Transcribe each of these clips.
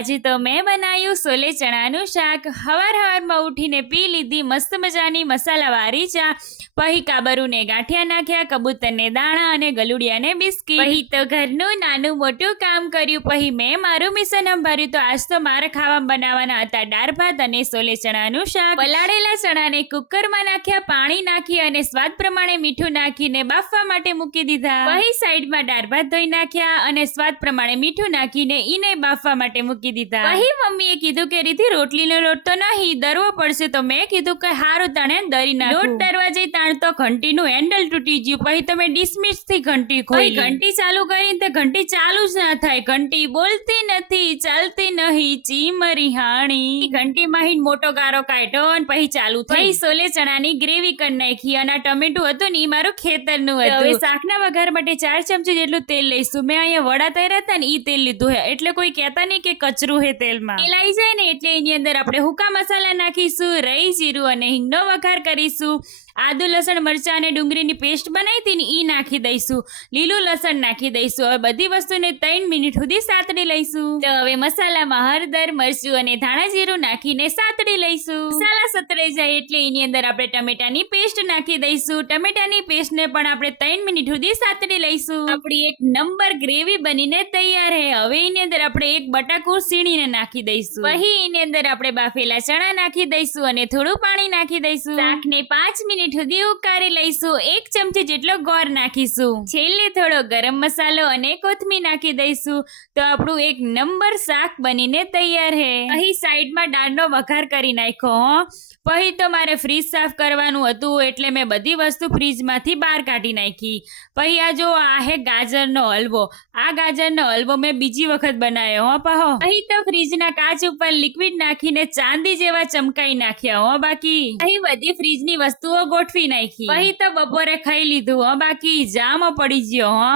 આજે તો મેં બનાવ્યું સોલે ચણાનું શાક। હવારમાં ઉઠીને પી લીધી મસ્ત મજાની મસાલાવાળી ચા। પછી કાબરુને ગાંઠિયા નાખ્યા, કબૂતરને દાણા અને ગલુડિયાને બિસ્કિટ। પછી તો ઘરનું નાનું મોટું કામ કર્યું। પછી મેં મારું મિશન સંભાળ્યું। તો આજ તો મારે ખાવા બનાવવાના હતા દાળ ભાત અને સોલે ચણાનું શાક। પલાળેલા ચણાને કુકરમાં નાખ્યા, પાણી નાખી અને સ્વાદ પ્રમાણે મીઠું નાખીને બાફવા માટે મૂકી દીધા। પછી સાઈડમાં દાળ ભાત ધોઈ નાખ્યા અને સ્વાદ પ્રમાણે મીઠું નાખીને ઈને બાફવા માટે મૂકી દીધા। પછી મમ્મીએ કીધું કે રીતિ રોટલીનો લોટ તો નહીં દરવો પડશે, તો મેં કીધું કે હારું તણે દરી નાખું। લોટ દરવા જઈ તાણ તો ઘંટીનું હેન્ડલ તૂટી ગયું। પછી તમે ડિસમિસ થી ઘંટી ખોલી, ઘંટી ચાલુ કરીને તે ઘંટી ચાલુ જ ના થાય। ઘંટી બોલતી નથી, ચાલતી નહીં, ચીમરી હાણી। ઘંટી માં મોટો ગારો કાઢ્યો અને પછી ચાલુ થઈ। પછી સોલે ચણાની ગ્રેવી કરી નાખી અને આ ટમેટું હતું ને એ મારું ખેતરનું હતું। હવે શાકના વઘાર માટે 4 ચમચી જેટલું તેલ લઈશું। મેં અહીંયા વડા તૈયાર હતા ને ઈ તેલ લીધું હે, એટલે કોઈ કહેતા નહીં કે કચરું હે તેલમાં। તેલ આવી જાય ને એટલે એની અંદર આપણે હુકા મસાલા નાખીશું, રાઈ જીરું અને હિંગનો વઘાર કરીશું। આદુ લસણ મરચાં અને ડુંગળીની પેસ્ટ બનાવી હતી ને ઈ નાખી દઈશું, લીલું લસણ નાખી દઈશું। હવે બધી વસ્તુને 3 મિનિટ સુધી સાતડી લઈશું। તો હવે મસાલામાં હળદર, મરચું અને ધાણા જીરું નાખીને સાતડી લઈશું। મસાલા સતળાઈ જાય એટલે એની અંદર આપણે ટમેટાની પેસ્ટ નાખી દઈશું। ટમેટાની પેસ્ટને પણ આપણે 3 મિનિટ સુધી સાતડી લઈશું। આપણી એક નંબર ગ્રેવી બનીને તૈયાર છે। હવે એની અંદર આપણે એક બટાકું સીણીને નાખી દઈશું। પછી એની અંદર આપણે બાફેલા ચણા નાખી દઈશું અને થોડું પાણી નાખી દઈશું। શાકને 5 મિનિટ સુધી ઉકાળી લઈશું। 1 ચમચી જેટલો ગોળ નાખીશું। છેલ્લે થોડો ગરમ મસાલો અને કોથમીર નાખી દઈશું। તો આપણું એક નંબર શાક બનીને તૈયાર છે। અહીં સાઈડમાં દાળનો વઘાર કરી નાખ્યો। પછી તો મારે ફ્રીજ સાફ કરવાનું હતું એટલે મેં બધી વસ્તુ ફ્રીજમાંથી બહાર કાઢી નાખી। પછી આ જો આ હે ગાજરનો હલવો। આ ગાજરનો હલવો મેં બીજી વખત બનાવ્યો હો પાહો। અહીં તો ફ્રીજના કાચ ઉપર લિક્વિડ નાખીને ચાંદી જેવા ચમકાઈ નાખ્યા હો। બાકી અહીં બધી ફ્રીજની વસ્તુઓ ગોઠવી નાખી। પછી તો બપોરે ખાઈ લીધું હો। બાકી જામ પડી ગયો હો।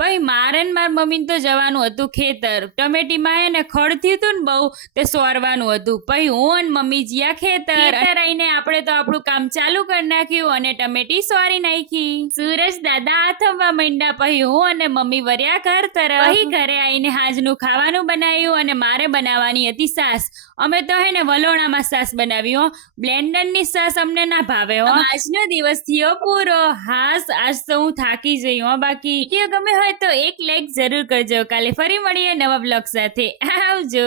પછી મારે ને મારા મમ્મીને તો જવાનું હતું ખેતર। ટમેટીમાં એને ખડ થયું હતું ને બહુ, તે સોરવાનું હતું। પછી હું અને મમ્મી જ્યાં ખેતર આવીને આપણે તો આપણું કામ ચાલુ કરી નાખ્યું અને ટમેટી સોરી નાખી। સુરજ દાદા આથમવા માંડ્યા। પછી હું અને મમ્મી વર્યા ઘર તરફ। પછી ઘરે આવીને હાજનું ખાવાનું બનાવ્યું અને મારે બનાવવાની હતી સાસ। અમે તો હે ને વલોણામાં સાસ બનાવ્યું, બ્લેન્ડરની સાસ અમને ના ભાવે હો। આજનો દિવસ થયો પૂરો। હાસ આજ તો હું થાકી જઈ હો। બાકી વિડીયો ગમે હોય તો એક લાઈક જરૂર કરજો। કાલે ફરી મળીએ નવા બ્લોગ સાથે। આવજો।